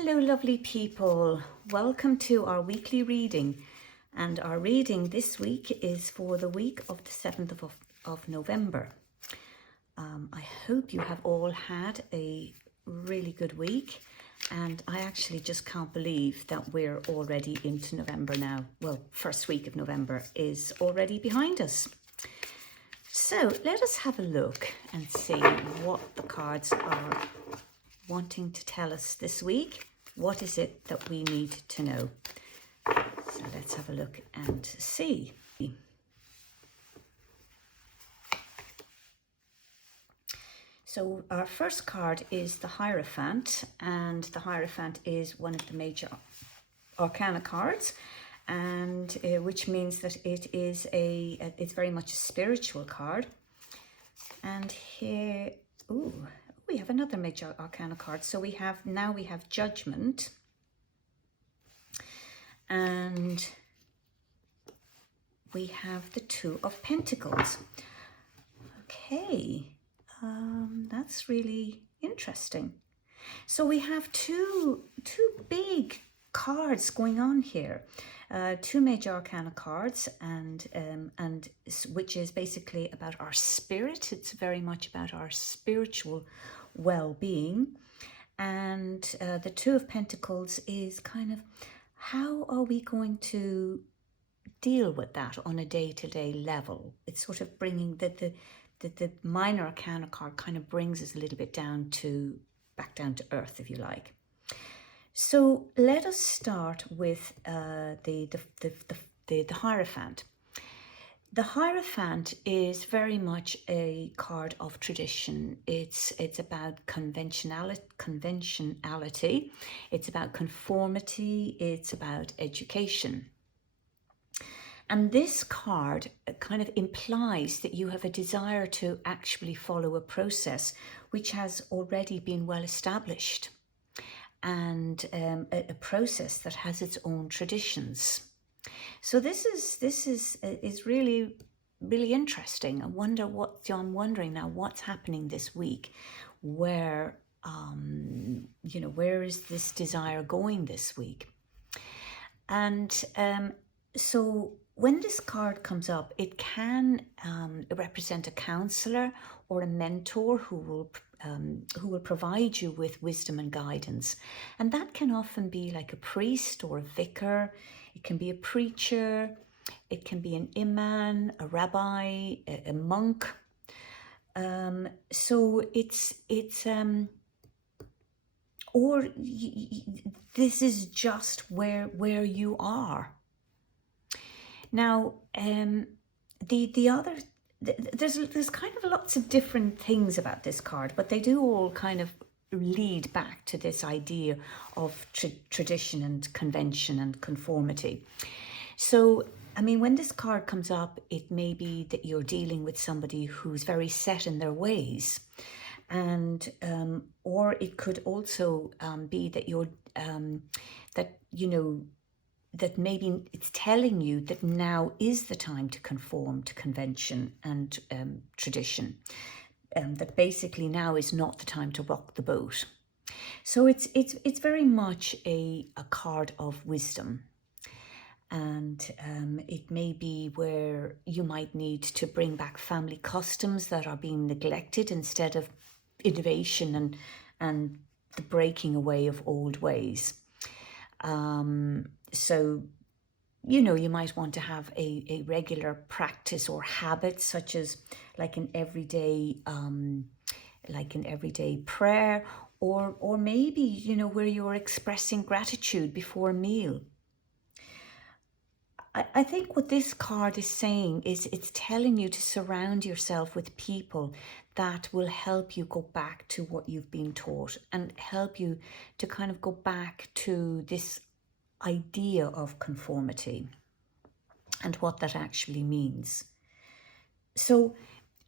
Hello, lovely people. Welcome to our weekly reading. And our reading this week is for the week of the 7th of November. I hope you have all had a really good week. And I actually just can't believe that we're already into November now. Well, first week of November is already behind us. So let us have a look and see what the cards are wanting to tell us this week. What is it that we need to know? So let's have a look and see. So our first card is the Hierophant, and the Hierophant is one of the major arcana cards, and which means that it's very much a spiritual card. And here, we have another major arcana card. So we have Judgment, and we have the Two of Pentacles. Okay, that's really interesting. So we have two big cards going on here. Two major arcana cards, and which is basically about our spirit. It's very much about our spiritual well-being, and the Two of Pentacles is kind of how are we going to deal with that on a day-to-day level. It's sort of bringing the minor arcana card kind of brings us a little bit back down to earth, if you like. So let us start with the Hierophant. The Hierophant is very much a card of tradition. It's about conventionality. It's about conformity. It's about education. And this card kind of implies that you have a desire to actually follow a process which has already been well established, and a process that has its own traditions. So this is really, really interesting. I'm wondering now what's happening this week. Where is this desire going this week? And so when this card comes up, it can represent a counselor or a mentor who will provide you with wisdom and guidance. And that can often be like a priest or a vicar. It can be a preacher. It can be an imam, a rabbi, a monk. So or this is just where you are. Now, there's kind of lots of different things about this card, but they do all kind of lead back to this idea of tradition and convention and conformity. So, I mean, when this card comes up, it may be that you're dealing with somebody who's very set in their ways, and or it could also be that that maybe it's telling you that now is the time to conform to convention and tradition. That basically now is not the time to rock the boat. So it's very much a card of wisdom, and it may be where you might need to bring back family customs that are being neglected instead of innovation and the breaking away of old ways. So, you might want to have a regular practice or habit, such as like an everyday prayer, or maybe, where you're expressing gratitude before a meal. I think what this card is saying is it's telling you to surround yourself with people that will help you go back to what you've been taught and help you to kind of go back to this idea of conformity and what that actually means. So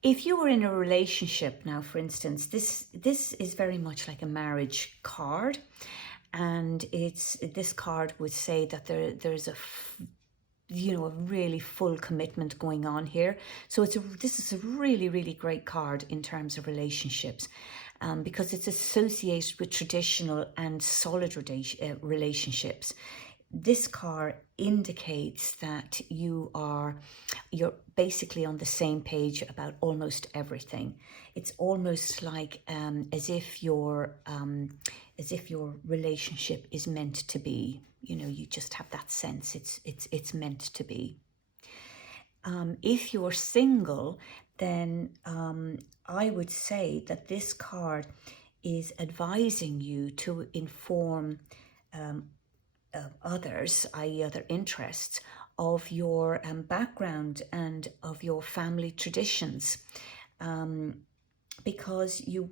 if you were in a relationship now, for instance, this is very much like a marriage card, and this card would say that there's a really full commitment going on here. So this is a really, really great card in terms of relationships. because it's associated with traditional and solid relationships. This card indicates that you're basically on the same page about almost everything. It's almost like as if your relationship is meant to be. You just have that sense it's meant to be. If you're single, then I would say that this card is advising you to inform others, i.e. other interests, of your background and of your family traditions, because you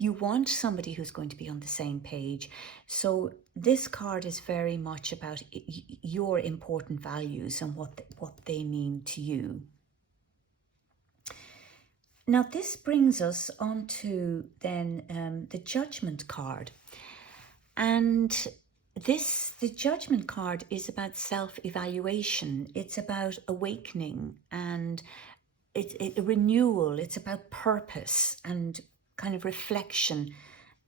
want somebody who's going to be on the same page. So this card is very much about your important values and what they mean to you. Now this brings us on to then the Judgment card. And the Judgment card is about self-evaluation. It's about awakening and it's renewal. It's about purpose and kind of reflection,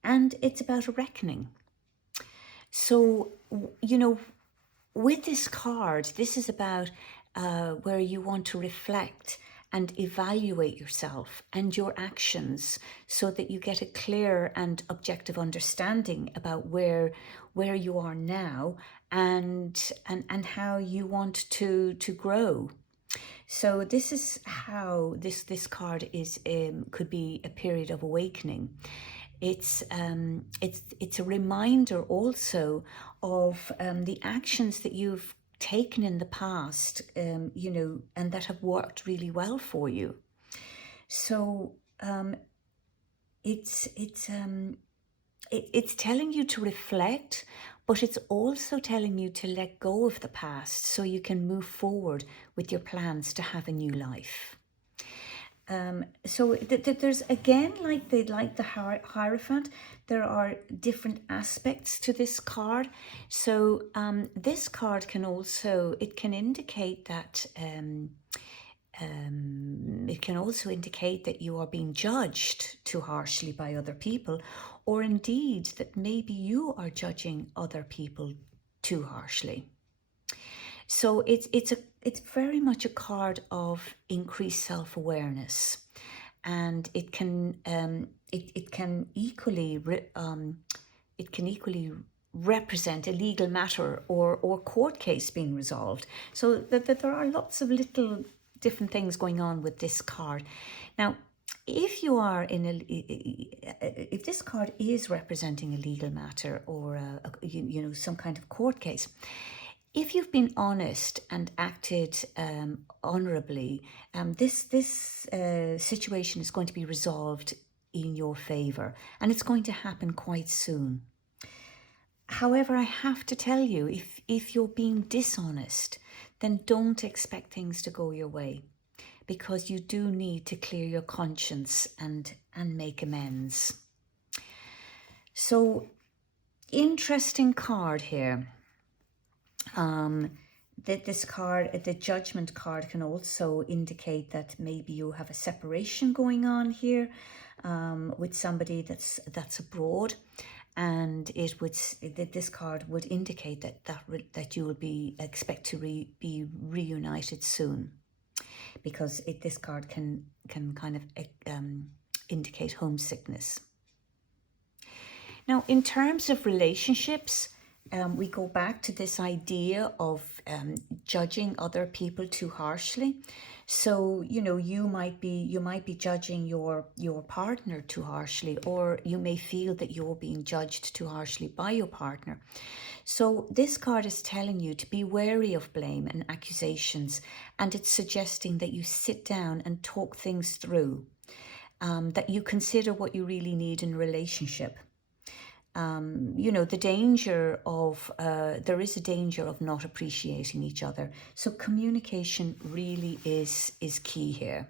and it's about a reckoning. So, with this card, this is about where you want to reflect and evaluate yourself and your actions so that you get a clear and objective understanding about where you are now and how you want to grow. So this is how this card is could be a period of awakening. It's a reminder also of the actions that you've taken in the past, and that have worked really well for you. So it's telling you to reflect, but it's also telling you to let go of the past so you can move forward with your plans to have a new life. So there's again, like the Hierophant, there are different aspects to this card. So this card can also, it can indicate that you are being judged too harshly by other people, or indeed that maybe you are judging other people too harshly. So it's very much a card of increased self-awareness, and it can equally represent a legal matter or court case being resolved. So that there are lots of little different things going on with this card. Now, if you are if this card is representing a legal matter or some kind of court case, if you've been honest and acted honourably, this situation is going to be resolved in your favour, and it's going to happen quite soon. However, I have to tell you, if you're being dishonest, then don't expect things to go your way, because you do need to clear your conscience and make amends. So, interesting card here. This card, the Judgment card, can also indicate that maybe you have a separation going on here with somebody that's abroad, and this card would indicate that you will expect to be reunited soon, because this card can kind of indicate homesickness. Now, in terms of relationships, we go back to this idea of judging other people too harshly. So, you might be judging your partner too harshly, or you may feel that you're being judged too harshly by your partner. So this card is telling you to be wary of blame and accusations, and it's suggesting that you sit down and talk things through, that you consider what you really need in a relationship. The danger of, there is a danger of not appreciating each other. So communication really is key here.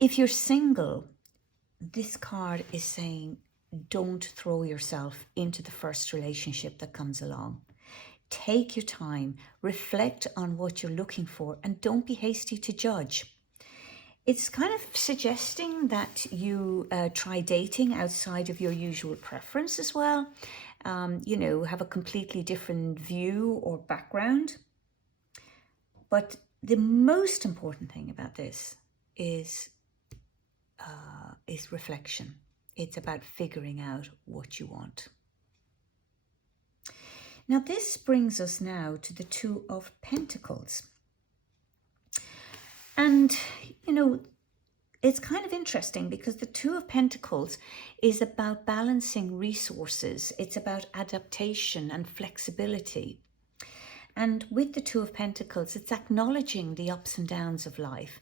If you're single, this card is saying, don't throw yourself into the first relationship that comes along. Take your time, reflect on what you're looking for, and don't be hasty to judge. It's kind of suggesting that you try dating outside of your usual preference as well. You know, have a completely different view or background. But the most important thing about this is reflection. It's about figuring out what you want. Now, this brings us now to the Two of Pentacles. And, you know, it's kind of interesting because the Two of Pentacles is about balancing resources. It's about adaptation and flexibility. And with the Two of Pentacles, it's acknowledging the ups and downs of life.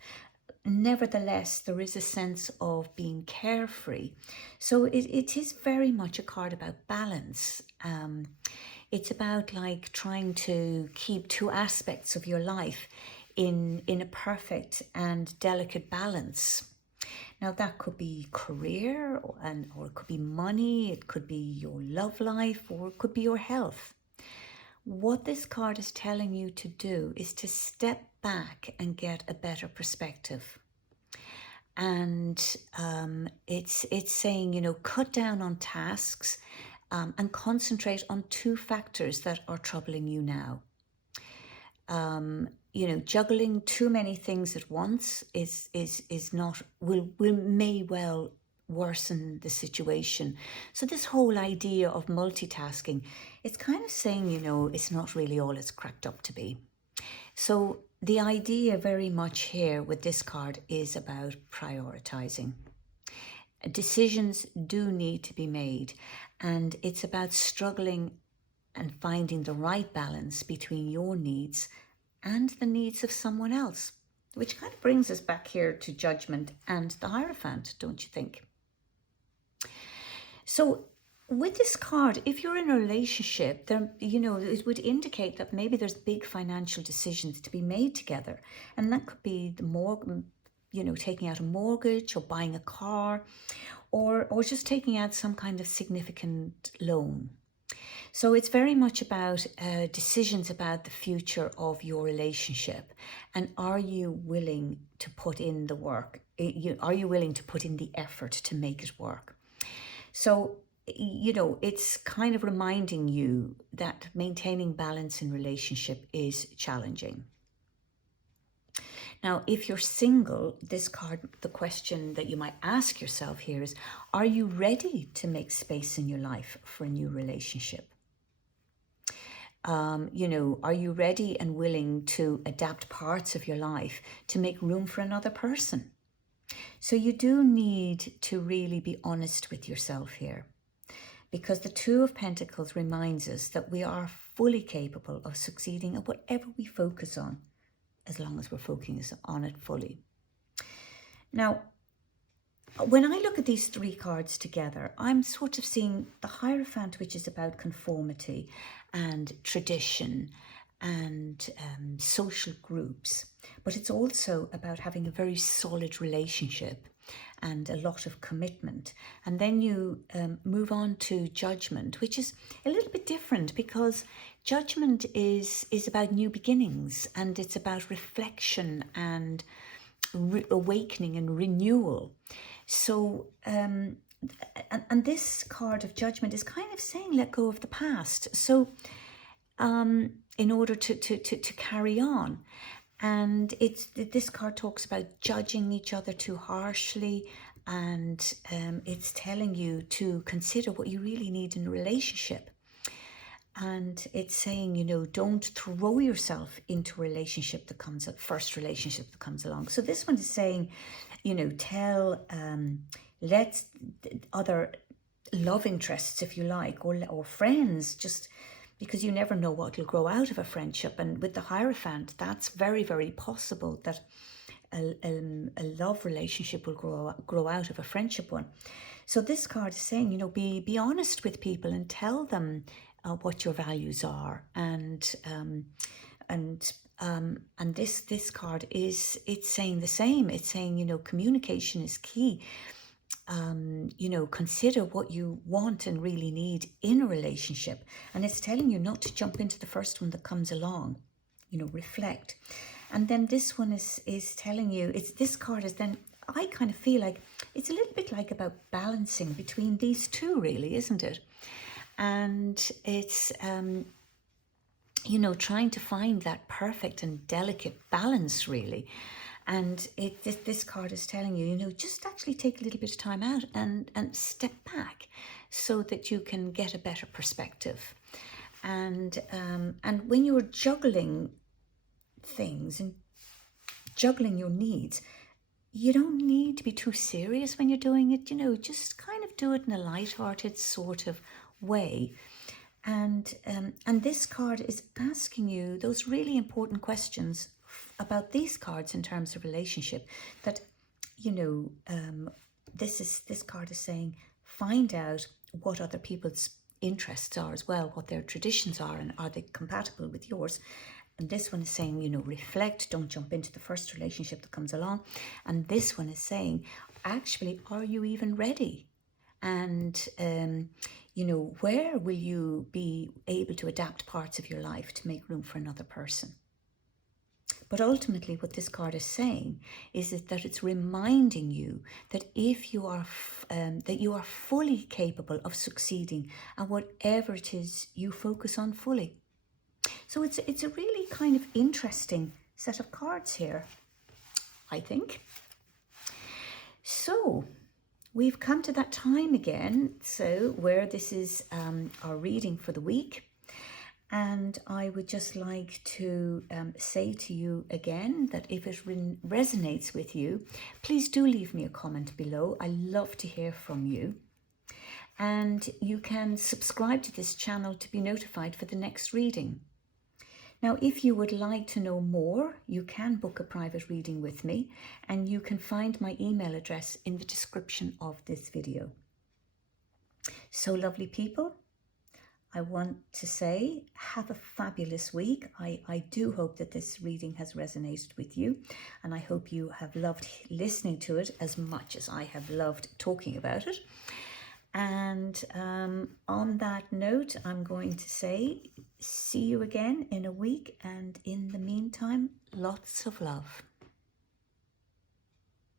Nevertheless, there is a sense of being carefree. So it is very much a card about balance. It's about like trying to keep two aspects of your life in a perfect and delicate balance. Now that could be career, or it could be money, it could be your love life, or it could be your health. What this card is telling you to do is to step back and get a better perspective. And it's saying, you know, cut down on tasks and concentrate on two factors that are troubling you now. You know, juggling too many things at once is not, may well worsen the situation. So this whole idea of multitasking, it's kind of saying, you know, it's not really all it's cracked up to be. So the idea very much here with this card is about prioritizing. Decisions do need to be made, and it's about struggling and finding the right balance between your needs and the needs of someone else, which kind of brings us back here to Judgment and the Hierophant, don't you think? So with this card, if you're in a relationship, then, you know, it would indicate that maybe there's big financial decisions to be made together. And that could be you know, taking out a mortgage or buying a car, or just taking out some kind of significant loan. So it's very much about decisions about the future of your relationship. And are you willing to put in the work? Are you willing to put in the effort to make it work? So, you know, it's kind of reminding you that maintaining balance in relationship is challenging. Now, if you're single, this card, the question that you might ask yourself here is, are you ready to make space in your life for a new relationship? You know, are you ready and willing to adapt parts of your life to make room for another person? So you do need to really be honest with yourself here, because the Two of Pentacles reminds us that we are fully capable of succeeding at whatever we focus on, as long as we're focusing on it fully. Now, when I look at these three cards together, I'm sort of seeing the Hierophant, which is about conformity and tradition and social groups, but it's also about having a very solid relationship and a lot of commitment. And then you move on to Judgment, which is a little bit different, because Judgment is about new beginnings, and it's about reflection and awakening and renewal. So, and this card of Judgment is kind of saying, let go of the past. So, in order to carry on. And this card talks about judging each other too harshly, and it's telling you to consider what you really need in a relationship. And it's saying, you know, don't throw yourself into a relationship that comes up, first relationship that comes along. So this one is saying, you know, let other love interests, if you like, or friends, just because you never know what will grow out of a friendship. And with the Hierophant, that's very, very possible that a love relationship will grow out of a friendship one. So this card is saying, you know, be honest with people and tell them what your values are. And this card it's saying the same. It's saying, you know, communication is key. You know, consider what you want and really need in a relationship. And it's telling you not to jump into the first one that comes along. You know, reflect. And then this one is telling you, this card is then, I kind of feel like it's a little bit like about balancing between these two, really, isn't it? And it's, you know, trying to find that perfect and delicate balance, really. And this card is telling you, you know, just actually take a little bit of time out and step back so that you can get a better perspective. And when you're juggling things and juggling your needs, you don't need to be too serious when you're doing it. You know, just kind of do it in a light-hearted sort of way. And this card is asking you those really important questions about these cards in terms of relationship. That, you know, this card is saying, find out what other people's interests are as well, what their traditions are, and are they compatible with yours. And this one is saying, you know, reflect, don't jump into the first relationship that comes along. And this one is saying, actually, are you even ready? And, you know, where will you be able to adapt parts of your life to make room for another person? But ultimately, what this card is saying is that it's reminding you that if you are, that you are fully capable of succeeding at whatever it is you focus on fully. So it's a really kind of interesting set of cards here, I think. So we've come to that time again, so where this is our reading for the week. And I would just like to say to you again that if it resonates with you, please do leave me a comment below. I love to hear from you. And you can subscribe to this channel to be notified for the next reading. Now, if you would like to know more, you can book a private reading with me, and you can find my email address in the description of this video. So, lovely people, I want to say, have a fabulous week. I do hope that this reading has resonated with you, and I hope you have loved listening to it as much as I have loved talking about it. And on that note, I'm going to say, see you again in a week, and in the meantime, lots of love.